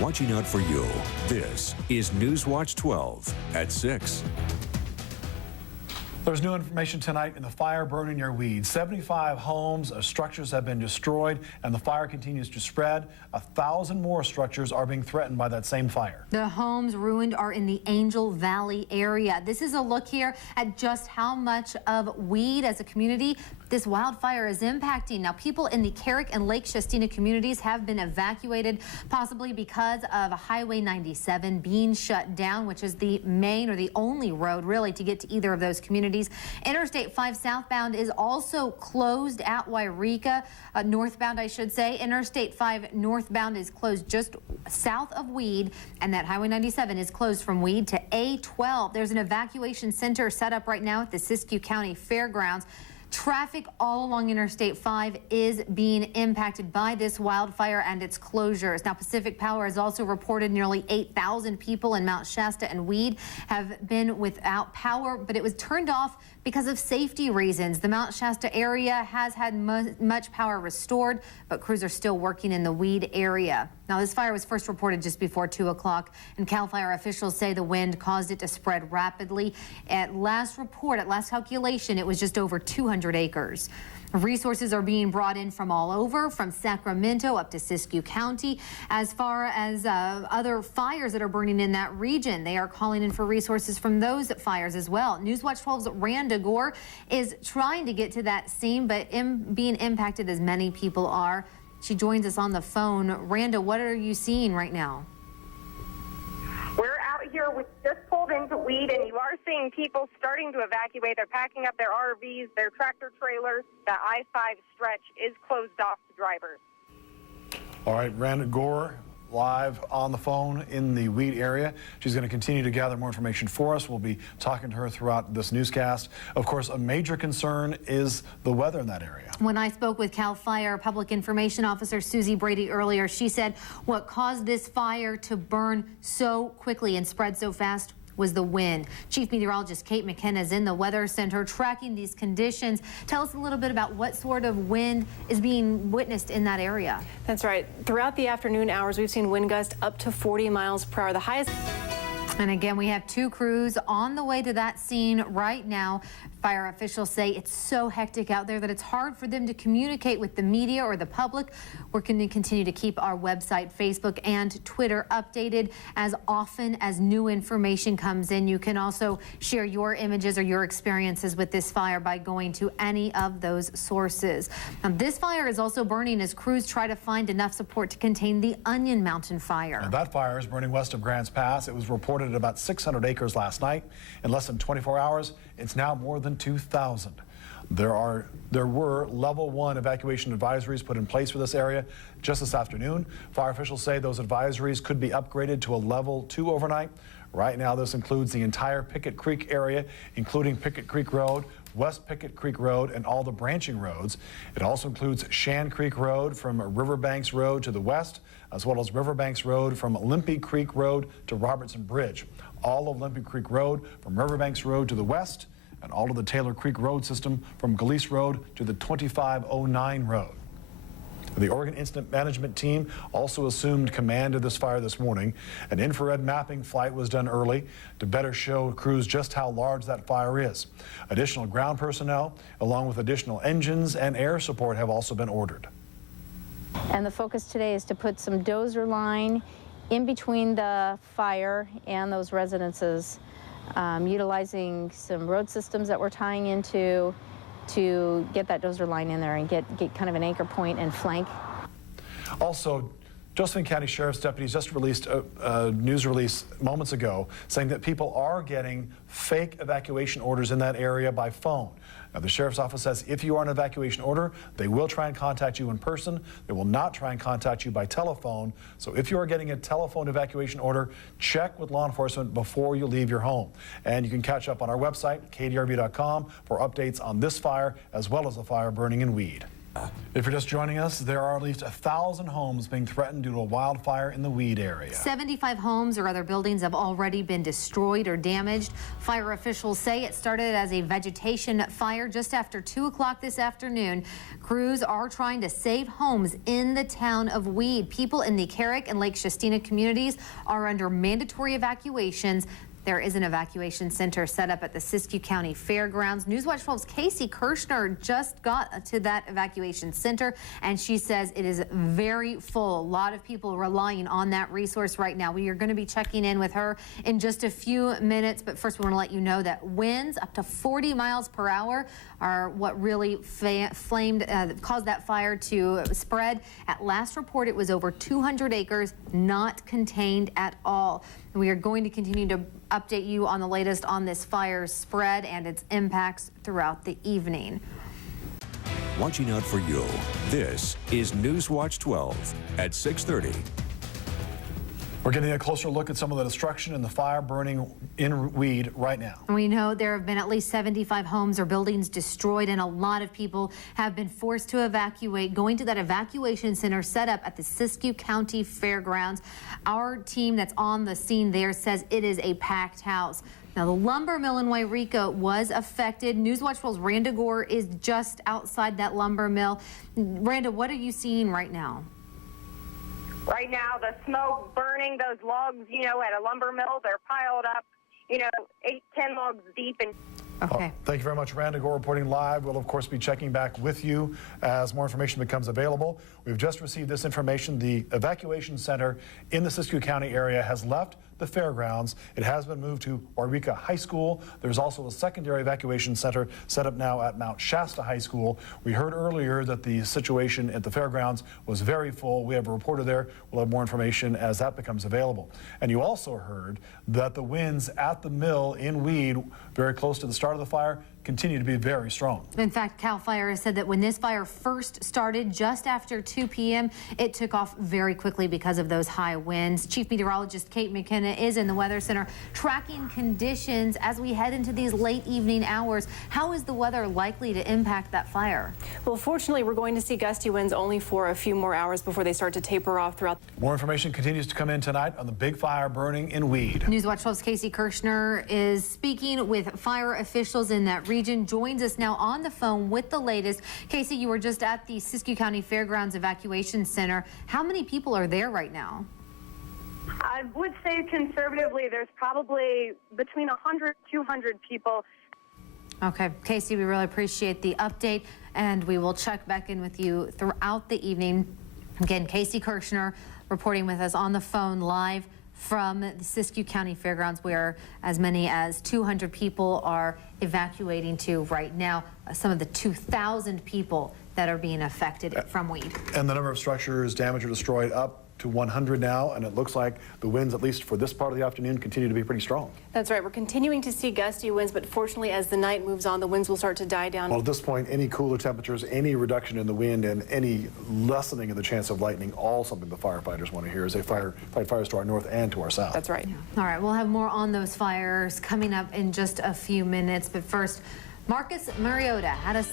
watching out for you. This is Newswatch 12 at 6. There's new information tonight in the fire burning near Weed. 75 homes, structures have been destroyed, and the fire continues to spread. 1,000 more structures are being threatened by that same fire. The homes ruined are in the Angel Valley area. This is a look here at just how much of Weed as a community this wildfire is impacting. Now, people in the Carrick and Lake Shastina communities have been evacuated, possibly because of Highway 97 being shut down, which is the main or the only road really to get to either of those communities. Interstate 5 southbound is also closed at Wairika, northbound I should say. Interstate 5 northbound is closed just south of Weed, and that Highway 97 is closed from Weed to A12. There's an evacuation center set up right now at the Siskiyou County Fairgrounds. Traffic all along Interstate 5 is being impacted by this wildfire and its closures. Now, Pacific Power has also reported nearly 8,000 people in Mount Shasta and Weed have been without power, but it was turned off because of safety reasons. The Mount Shasta area has had much power restored, but crews are still working in the Weed area. Now, this fire was first reported just before 2 o'clock, and CAL FIRE officials say the wind caused it to spread rapidly. At last report, at last calculation, it was just over 200 acres. Resources are being brought in from all over, from Sacramento up to Siskiyou County. As far as other fires that are burning in that region, they are calling in for resources from those fires as well. Newswatch 12's Randa Gore is trying to get to that scene, but being impacted as many people are. She joins us on the phone. Randa, what are you seeing right now? We're out here. We just pulled into Weed, and you are seeing people starting to evacuate. They're packing up their RVs, their tractor trailers. The I-5 stretch is closed off to drivers. All right, Randa Gore live on the phone in the Weed area. She's going to continue to gather more information for us. We'll be talking to her throughout this newscast. Of course, a major concern is the weather in that area. When I spoke with CAL FIRE Public Information Officer Susie Brady earlier, she said what caused this fire to burn so quickly and spread so fast was the wind. Chief Meteorologist Kate McKenna is in the Weather Center tracking these conditions. Tell us a little bit about what sort of wind is being witnessed in that area. That's right. Throughout the afternoon hours, we've seen wind gusts up to 40 miles per hour. The highest. And again, we have 2 crews on the way to that scene right now. Fire officials say it's so hectic out there that it's hard for them to communicate with the media or the public. We're going to continue to keep our website, Facebook, and Twitter updated as often as new information comes in. You can also share your images or your experiences with this fire by going to any of those sources. This fire is also burning as crews try to find enough support to contain the Onion Mountain fire. And that fire is burning west of Grants Pass. It was reported at about 600 acres last night. In less than 24 hours, it's now more than 2,000. There were level 1 evacuation advisories put in place for this area just this afternoon. Fire officials say those advisories could be upgraded to a level 2 overnight. Right now, this includes the entire Pickett Creek area, including Pickett Creek Road, West Pickett Creek Road, and all the branching roads. It also includes Shan Creek Road from Riverbanks Road to the west, as well as Riverbanks Road from Limpy Creek Road to Robertson Bridge. All of Limpy Creek Road from Riverbanks Road to the west, and all of the Taylor Creek Road system from Galease Road to the 2509 road. The Oregon Incident Management Team also assumed command of this fire this morning. An infrared mapping flight was done early to better show crews just how large that fire is. Additional ground personnel, along with additional engines and air support, have also been ordered. And the focus today is to put some dozer line in between the fire and those residences, utilizing some road systems that we're tying into to get that dozer line in there and get kind of an anchor point and flank. Also, Josephine County Sheriff's deputies just released a news release moments ago saying that people are getting fake evacuation orders in that area by phone. Now, the Sheriff's Office says if you are an evacuation order, they will try and contact you in person. They will not try and contact you by telephone. So if you are getting a telephone evacuation order, check with law enforcement before you leave your home. And you can catch up on our website, kdrv.com, for updates on this fire as well as the fire burning in Weed. If you're just joining us, there are at least 1,000 homes being threatened due to a wildfire in the Weed area. 75 homes or other buildings have already been destroyed or damaged. Fire officials say it started as a vegetation fire just after 2 o'clock this afternoon. Crews are trying to save homes in the town of Weed. People in the Carrick and Lake Shastina communities are under mandatory evacuations. There is an evacuation center set up at the Siskiyou County Fairgrounds. Newswatch 12's Casey Kirshner just got to that evacuation center, and she says it is very full. A lot of people relying on that resource right now. We are going to be checking in with her in just a few minutes, but first we want to let you know that winds up to 40 miles per hour are what really caused that fire to spread. At last report, it was over 200 acres, not contained at all. We are going to continue to update you on the latest on this fire spread and its impacts throughout the evening. Watching out for you. This is Newswatch 12 at 6:30. We're getting a closer look at some of the destruction and the fire burning in Weed right now. We know there have been at least 75 homes or buildings destroyed, and a lot of people have been forced to evacuate, going to that evacuation center set up at the Siskiyou County Fairgrounds. Our team that's on the scene there says it is a packed house. Now, the lumber mill in Wairika was affected. Newswatch 12's Randa Gore is just outside that lumber mill. Randa, what are you seeing right now? Right now, the smoke burning those logs, at a lumber mill, they're piled up, 8, 10 logs deep. And okay. Thank you very much, Randa Gore, reporting live. We'll, of course, be checking back with you as more information becomes available. We've just received this information. The evacuation center in the Siskiyou County area has left the fairgrounds. It has been moved to Wairika High School. There's also a secondary evacuation center set up now at Mount Shasta High School. We heard earlier that the situation at the fairgrounds was very full. We have a reporter there. We'll have more information as that becomes available. And you also heard that the winds at the mill in Weed, very close to the start of the fire, continue to be very strong. In fact, CAL FIRE has said that when this fire first started just after 2 p.m., it took off very quickly because of those high winds. Chief Meteorologist Kate McKenna is in the Weather Center tracking conditions as we head into these late evening hours. How is the weather likely to impact that fire? Well, fortunately, we're going to see gusty winds only for a few more hours before they start to taper off throughout. More information continues to come in tonight on the big fire burning in Weed. Newswatch 12's Casey Kirshner is speaking with fire officials in that region, joins us now on the phone with the latest. Casey, you were just at the Siskiyou County Fairgrounds Evacuation Center. How many people are there right now? I would say conservatively, there's probably between 100 200 people. Okay, Casey, we really appreciate the update, and we will check back in with you throughout the evening. Again, Casey Kirshner reporting with us on the phone live from the Siskiyou County Fairgrounds, where as many as 200 people are evacuating to right now. Some of the 2,000 people that are being affected from Weed. And the number of structures damaged or destroyed up to 100 now, and it looks like the winds, at least for this part of the afternoon, continue to be pretty strong. That's right. We're continuing to see gusty winds, but fortunately, as the night moves on, the winds will start to die down. Well, at this point, any cooler temperatures, any reduction in the wind, and any lessening in the chance of lightning, all something the firefighters want to hear as they fight fires to our north and to our south. That's right. All right, we'll have more on those fires coming up in just a few minutes, but first, Marcus Mariota had a...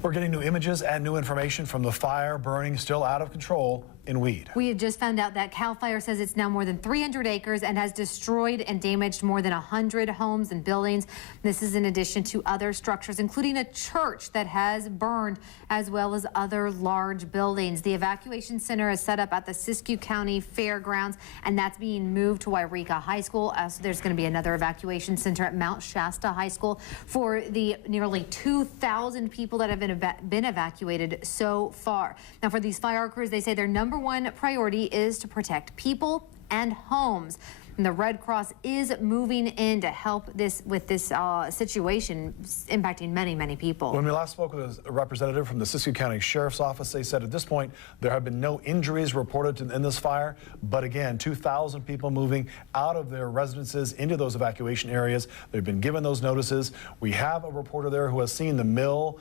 We're getting new images and new information from the fire burning still out of control in Weed. We have just found out that CAL FIRE says it's now more than 300 acres and has destroyed and damaged more than 100 homes and buildings. This is in addition to other structures, including a church that has burned, as well as other large buildings. The evacuation center is set up at the Siskiyou County Fairgrounds, and that's being moved to Wairika High School. So there's going to be another evacuation center at Mount Shasta High School for the nearly 2,000 people that have been evacuated so far. Now, for these fire crews, they say their number one priority is to protect people and homes. And the Red Cross is moving in to help with this situation impacting many, many people. When we last spoke with a representative from the Siskiyou County Sheriff's Office, they said at this point there have been no injuries reported in this fire. But again, 2,000 people moving out of their residences into those evacuation areas. They've been given those notices. We have a reporter there who has seen the mill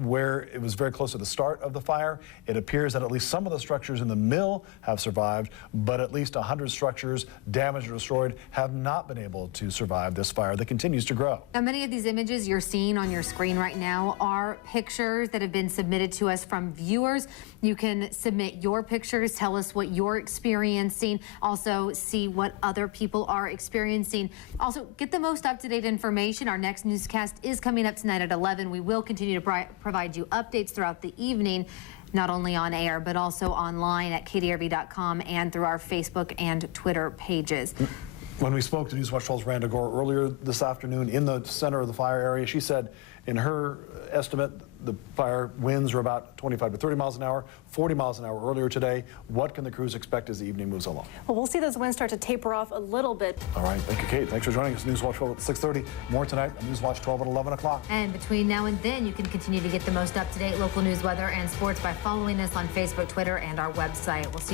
where it was very close to the start of the fire. It appears that at least some of the structures in the mill have survived, but at least 100 100 structures damaged or destroyed have not been able to survive this fire that continues to grow. Now, many of these images you're seeing on your screen right now are pictures that have been submitted to us from viewers. You can submit your pictures, tell us what you're experiencing, also see what other people are experiencing. Also, get the most up-to-date information. Our next newscast is coming up tonight at 11. We will continue to provide you updates throughout the evening, not only on air, but also online at kdrv.com and through our Facebook and Twitter pages. When we spoke to Newswatch 12's Randa Gore earlier this afternoon in the center of the fire area, she said in her estimate, the fire winds are about 25 to 30 miles an hour, 40 miles an hour earlier today. What can the crews expect as the evening moves along? Well, we'll see those winds start to taper off a little bit. All right, thank you, Kate. Thanks for joining us. Newswatch 12 at 6:30. More tonight on Newswatch 12 at 11 o'clock. And between now and then, you can continue to get the most up-to-date local news, weather, and sports by following us on Facebook, Twitter, and our website. We'll see you